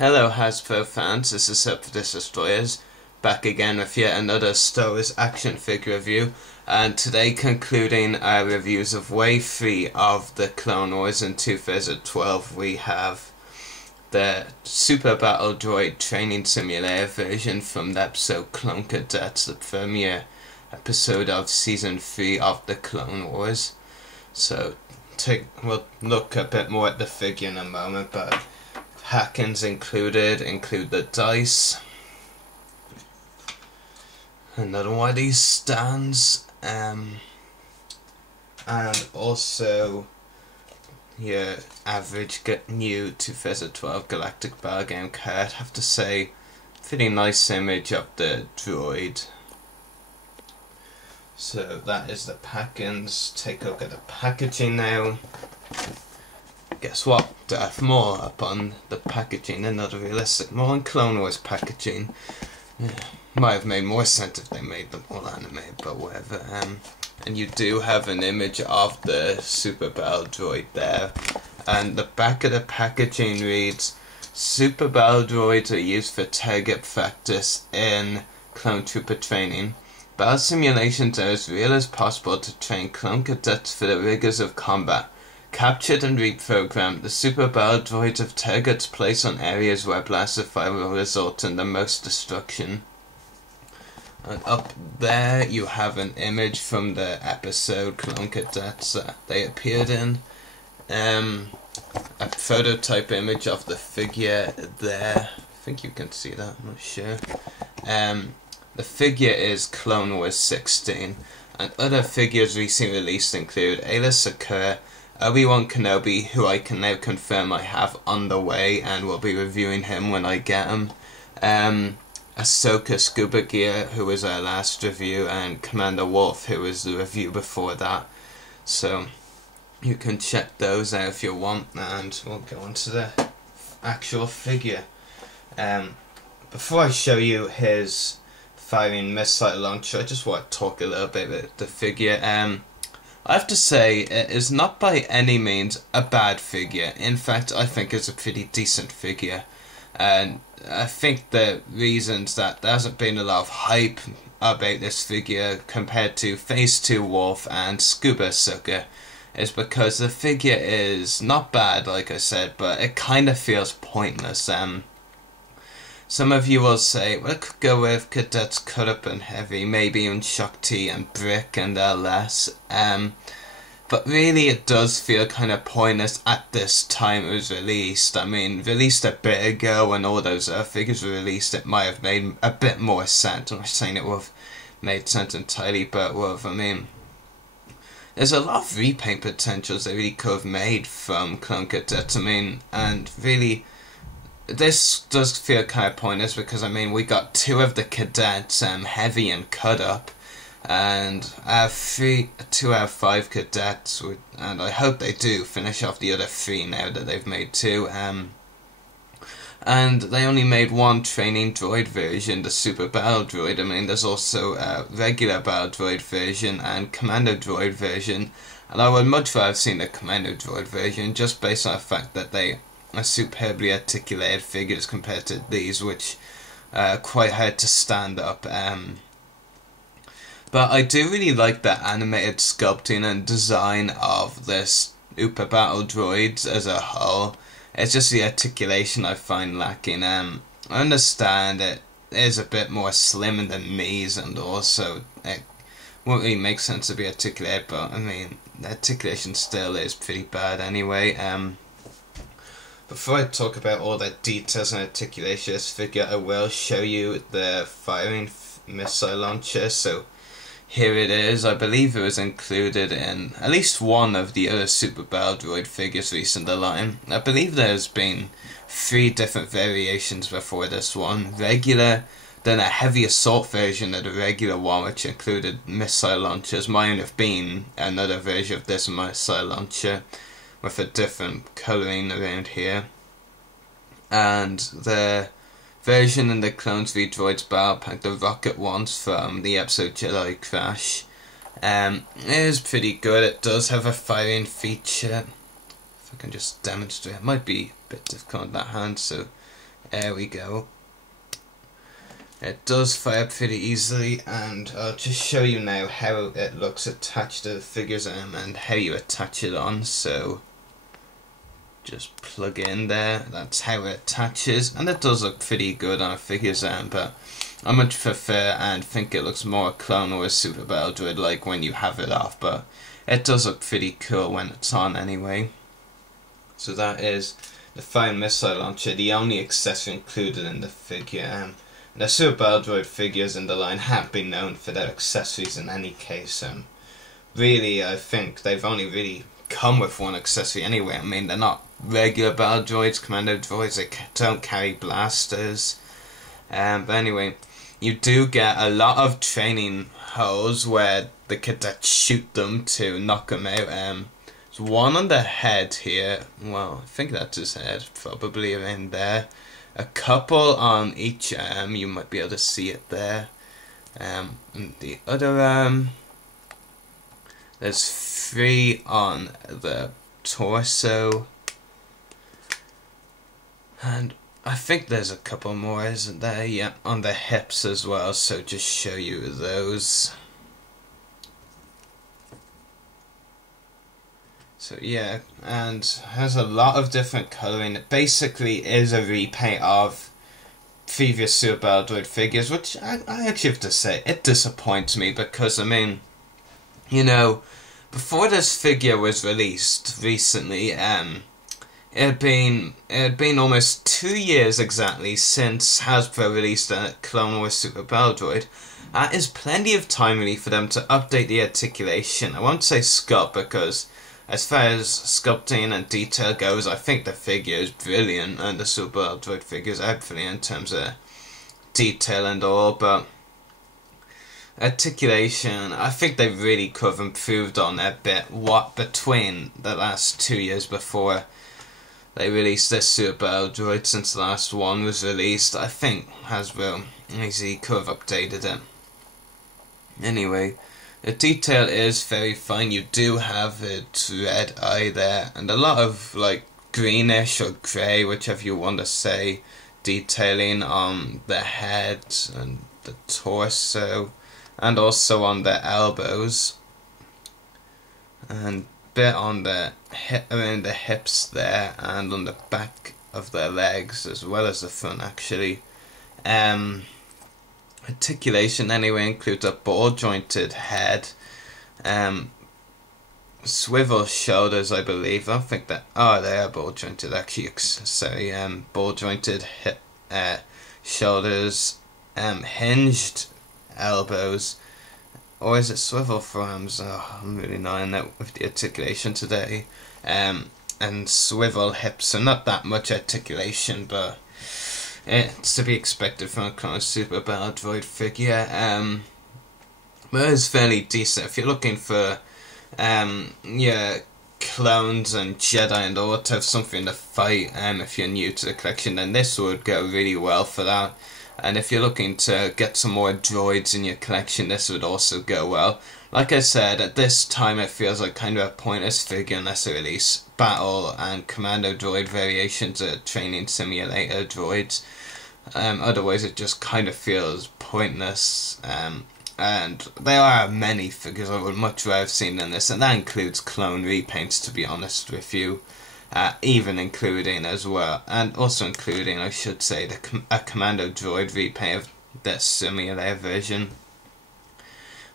Hello Hasbro fans, this is Up for Destroyers, back again with yet another Star Wars action figure review, and today concluding our reviews of Wave 3 of the Clone Wars in 2012, we have the Super Battle Droid Training Simulator version from the episode Clone Cadets, the premiere episode of Season 3 of the Clone Wars. So we'll look a bit more at the figure in a moment, but pack-ins include the dice, another one of these stands, and also your average new 2012 Galactic Battle Game card. I have to say, pretty nice image of the droid. So that is the pack-ins. Take a look at the packaging now. Guess what? They have more up on the packaging, another realistic, more on Clone Wars packaging. Yeah, might have made more sense if they made them all animated, but whatever. And you do have an image of the Super Battle Droid there. And the back of the packaging reads, Super Battle Droids are used for target practice in Clone Trooper training. Battle simulations are as real as possible to train clone cadets for the rigors of combat. Captured and reprogrammed, the Super Battle Droids have targets placed on areas where blaster fire will result in the most destruction. And up there you have an image from the episode Clone Cadets that they appeared in. A prototype image of the figure there. I think you can see that, I'm not sure. The figure is Clone Wars 16, and other figures recently released include Ayla Secura, Obi-Wan Kenobi, who I can now confirm I have on the way and will be reviewing him when I get him. Ahsoka Scuba Gear, who was our last review, and Commander Wolf, who was the review before that. So you can check those out if you want, and we'll go on to the actual figure. Before I show you his firing missile launcher, I just want to talk a little bit about the figure. I have to say, it is not by any means a bad figure. In fact, I think it's a pretty decent figure. And I think the reasons that there hasn't been a lot of hype about this figure compared to Phase 2 Wolf and Scuba Sucker is because the figure is not bad, like I said, but it kind of feels pointless. Some of you will say, well, it could go with Cadets Cut Up and Heavy, maybe even Shakti and Brick and LS. But really it does feel kind of pointless at this time it was released. I mean, released a bit ago when all those other figures were released, it might have made a bit more sense. I'm not saying it would have made sense entirely, but I mean, there's a lot of repaint potentials they really could have made from Clone Cadets. I mean, and really, this does feel kind of pointless because, I mean, we got two of the cadets, Heavy and Cut Up, and two out of 5 cadets, and I hope they do finish off the other 3 now that they've made 2. And they only made one training droid version, the Super Battle Droid. I mean, there's also a regular Battle Droid version and Commando Droid version, and I would much rather have seen the Commando Droid version just based on the fact that they are superbly articulated figures compared to these, which are quite hard to stand up. But I do really like the animated sculpting and design of this Super Battle Droids as a whole. It's just the articulation I find lacking. I understand it is a bit more slim in the knees, and also it won't really make sense to be articulated, but I mean, the articulation still is pretty bad anyway. Before I talk about all the details and articulation of this figure, I will show you the firing missile launcher. So here it is. I believe it was included in at least one of the other Super Battle Droid figures released in the line. I believe there's been 3 different variations before this one. Regular, then a heavy assault version of the regular one, which included missile launchers. Mine have been another version of this missile launcher with a different colouring around here. And the version in the Clones v Droids Battle Pack, the rocket ones from the episode Jedi Crash, it is pretty good. It does have a firing feature. If I can just demonstrate, it might be a bit difficult on that hand, so There we go. It does fire pretty easily, and I'll just show you now how it looks attached to the figure's arm and how you attach it on. So just plug in there, that's how it attaches, and it does look pretty good on a figure's arm, but I much prefer and think it looks more Clone Wars Super Battle Droid like when you have it off, but it does look pretty cool when it's on anyway. So that is the Fire Missile Launcher, the only accessory included in the figure. The Super Battle Droid figures in the line have been known for their accessories in any case. Really, I think they've only really come with one accessory anyway. I mean, they're not regular battle droids, commando droids, they don't carry blasters. But anyway, you do get a lot of training holes where the cadets shoot them to knock them out. There's one on the head here, well, I think that's his head, probably around there. A couple on each arm, you might be able to see it there. And the other arm, there's 3 on the torso. And I think there's a couple more, isn't there? Yeah, on the hips as well, so just show you those. So yeah, and has a lot of different colouring. It basically is a repaint of previous Super Battle Droid figures, which I actually have to say, it disappoints me because, I mean, you know, before this figure was released recently, it had been almost 2 years exactly since Hasbro released a Clone Wars Super Battle Droid. That is plenty of time really for them to update the articulation. I won't say sculpt because as far as sculpting and detail goes, I think the figure is brilliant, and the Super Battle Droid figures are brilliant in terms of detail and all, but articulation, I think they really could have improved on that bit what between the last 2 years before they released this Super Battle Droid since the last one was released. I think Hasbro easily could have updated it. Anyway, the detail is very fine. You do have a red eye there, and a lot of like greenish or grey, whichever you want to say, detailing on the head and the torso, and also on the elbows, and bit on the around the hips there, and on the back of their legs as well as the front actually. Articulation anyway includes a ball jointed head, swivel shoulders, I believe. I don't think that, oh, they are ball jointed actually, sorry, ball jointed hip, shoulders, hinged elbows, or is it swivel forearms? Oh, I'm really knowing that with the articulation today. And swivel hips, so not that much articulation, but it's to be expected from a Clone Super Battle Droid figure. But it's fairly decent. If you're looking for yeah, clones and Jedi and all to have something to fight, if you're new to the collection, then this would go really well for that. And if you're looking to get some more droids in your collection, this would also go well. Like I said, at this time it feels like kind of a pointless figure unless they release battle and commando droid variations of training simulator droids. Otherwise it just kind of feels pointless. And there are many figures I would much rather have seen than this, and that includes clone repaints, to be honest with you. Even including as well, and also including, I should say, a commando droid repaint of this simulator version.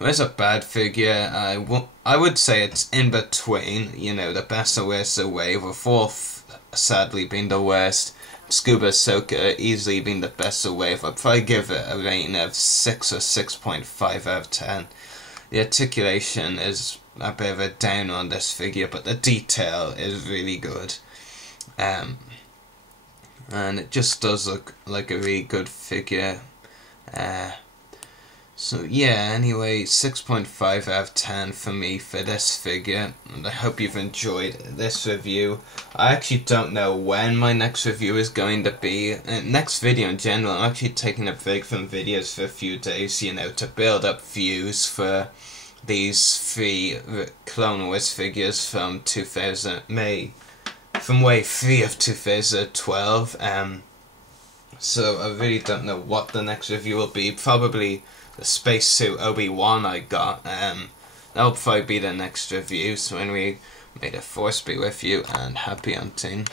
There's a bad figure. I would say it's in between, you know, the best and worst of the wave, with fourth sadly being the worst, Scuba Ahsoka easily being the best of the wave. I'd probably give it a rating of 6 or 6.5 out of 10. The articulation is a bit of a down on this figure, but the detail is really good. And it just does look like a really good figure. So yeah, anyway, 6.5 out of 10 for me for this figure, and I hope you've enjoyed this review. I actually don't know when my next review is going to be. Next video in general, I'm actually taking a break from videos for a few days, you know, to build up views for these 3 Clone Wars figures from from wave 3 of 2012. so I really don't know what the next review will be. Probably the spacesuit Obi-Wan I got. That'll probably be the next review. So anyway, may the force be with you and happy hunting.